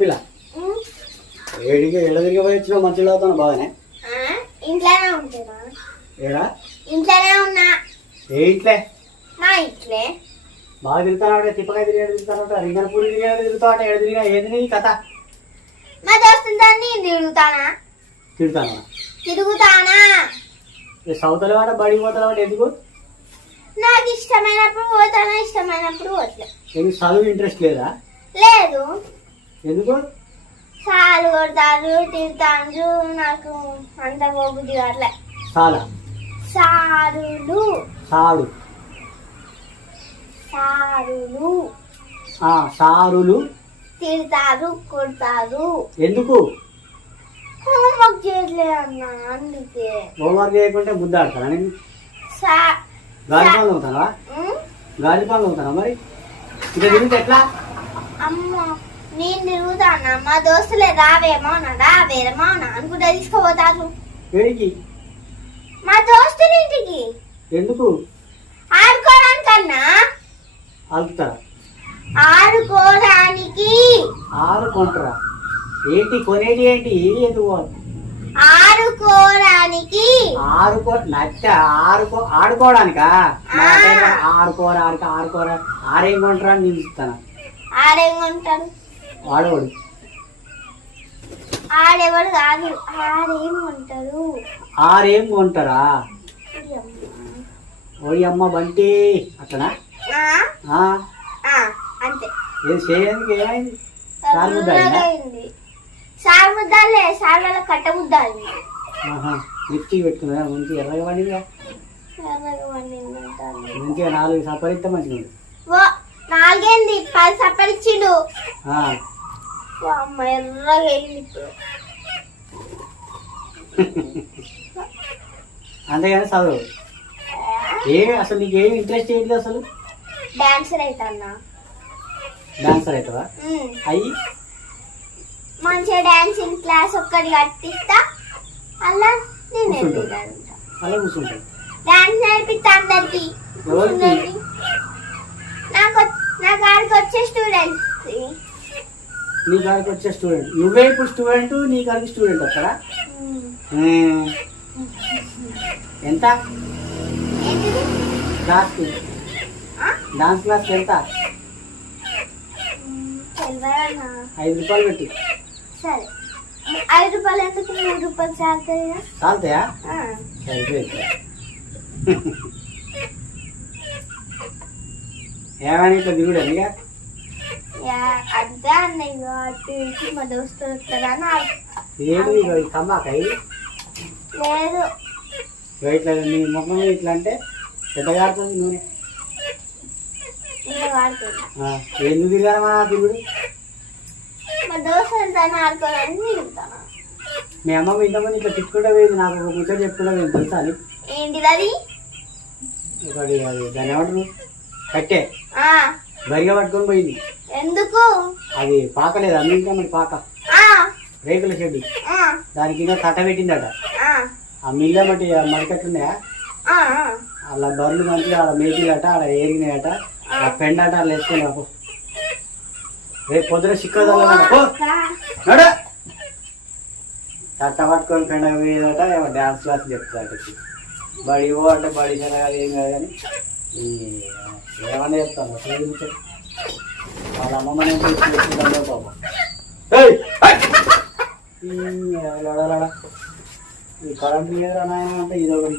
పిల్ల ఏడికి ఎడదిరిగి పోయి వచ్చినావు మంచిగా అవుతాను బాగానే ఇంట్లోనే ఉంటున్నా. ఏడా ఇంట్లోనే ఉన్నా. ఏ ఇంట్లే నా ఇంట్లే బాగా తిరుగుతాను తిప్పగా తిరిగాడు తిరుగుతాను రింగన పూరి తిరిగాడు తిరుగుతావు ఎడ తిరిగా ఏంది నీ కథ మా దోస్తులతో నేను తిరుగుతానా తిరుగుతానా సౌతల వాడ బడి పోతల వాడు ఎందుకు నాకు ఇష్టమైనప్పుడు పోతానా ఇష్టమైనప్పుడు పోతలే. నీకు చదువు ఇంట్రెస్ట్ లేదా లేదు. ఎందుకు సార్లు కొడతారు తిడతారు నాకు అంత పోబుద్ది కావట్లే. చాలా సారులు సాడు సారులు సారులు తిడతారు కొడతారు. ఎందుకు హోంవర్క్ చేయట్లే అన్న అందుకే. హోంవర్క్ చేయకుంటే బుద్ధ ఆడతారా నేను గాలి పనులు అవుతానా గాలి పనులు అవుతానా మరి ఇక తిరిగితే ఎట్లా అమ్మ నేను తిరుగుతానా మా దోస్తులే రావేమో అనుకుంటే తీసుకుపోతారు వేడికి మా దోస్తుల ఇంటికి. ఎందుకు ఆడుకోవడానికన్నా అలుపుతారా ఆడుకోవడానికి ఆడుకుంటారా ఏంటి కొనేది ఏంటి ఎందుకు ఆడుకోవడానికి ఆడుకోవడానికా ఆడుకోరా ఆడుకోరా ఆరేం కొంటారా అని నేను ఇస్తాను. ఆడేం కొంటారు వాడవాడు ఆడేవాడు కాదు ఆడేం కొంటారు ఆరేం కొంటారా ఓడి అమ్మ బంటి అట్లనా అంతే. ఏం చేయడానికి ఏమైంది సార్ ముద్దాలే సార్ వాళ్ళ కట్ట ముద్దాలి లిప్స్టిక్ పెట్టుకున్నా మంచి ఎర్రగా పండిందిగా మంచిగా 4 సపరిస్తే మంచిగా ఉంది. 4 ఏంది 10 సపరిచ్చిండు. అమ్మ ఎర్రగా అయింది ఇప్పుడు. అంతేగాని చదువు అసలు నీకు ఏమి ఇంట్రెస్ట్ ఏంటి అసలు డాన్సర్ అవుతాన్నా. డాన్సర్ అవుతావా అయ్యి మంచిగా డాన్సింగ్ క్లాస్ ఒక్కటి కట్టిస్తా అలా నేను అలా కూర్చుంటాను డాన్స్ నేర్పిస్తా అందరికి. నాకు ఆడికి వచ్చే స్టూడెంట్స్ నీ కాడికి వచ్చే స్టూడెంట్ నువ్వే ఇప్పుడు స్టూడెంట్ నీ కాడికి స్టూడెంట్ వస్తారా ఎంత క్లాస్ డాన్స్ క్లాస్కి ఎంత 5 రూపాయలు పెట్టి. సరే 5 రూపాయలు ఎందుకు 3 రూపాయలు చాలుతాయా చాలుతాయా సరిపోయింది. ఏమైనా ఇట్లా దిగుడు అందుగా అంతే అన్నయ్య అటు మా దోస్తులు వస్తారని ఏంటి కమ్మాక లేదు ఇట్లా నీ ముఖం ఇట్లా అంటే పెద్దగా ఆడుతుంది నూనె ఎందుకు దిగాను మా దిగుడు మా దోస్తులతో ఆడుకోవాలని తిరుగుతాను. మీ అమ్మమ్మ ఇంతమంది ఇట్లా తిట్టుకుంటా పోయింది నాకు ఒక ముచ్చట చెప్పుకుంటా పోయింది తెలుసా అని. ఏంటిది అది ఒకటి అది దాన్ని ఏమంటారు కట్టే బరిగా పట్టుకొని పోయింది. ఎందుకు అది పాకలేదు అన్నింటిగా మరి పాక రేకుల షెడ్ దానికి ఇంకా కట్ట పెట్టిందట. ఆ మిల్ల మట్టి మడికట్టున్నాయా అలా బర్రెలు మంచిగా ఆడ మేకిలట ఆడ ఏరినాయట ఆ పెండట అలా వేసుకున్నా రేపు పొద్దున చిక్కదల్లట తట్ట పట్టుకొని పెండ పోయేదట డాన్స్ క్లాస్ చెప్తాట బడి ఓ అంటే బడి కాదు ఏం కాదు కానీ ఏమన్నా చెప్తాను అసలు వాళ్ళ అమ్మమ్మనే పాపం ఈ కరెంట్ మీద నాయన అంటే ఇదొకటి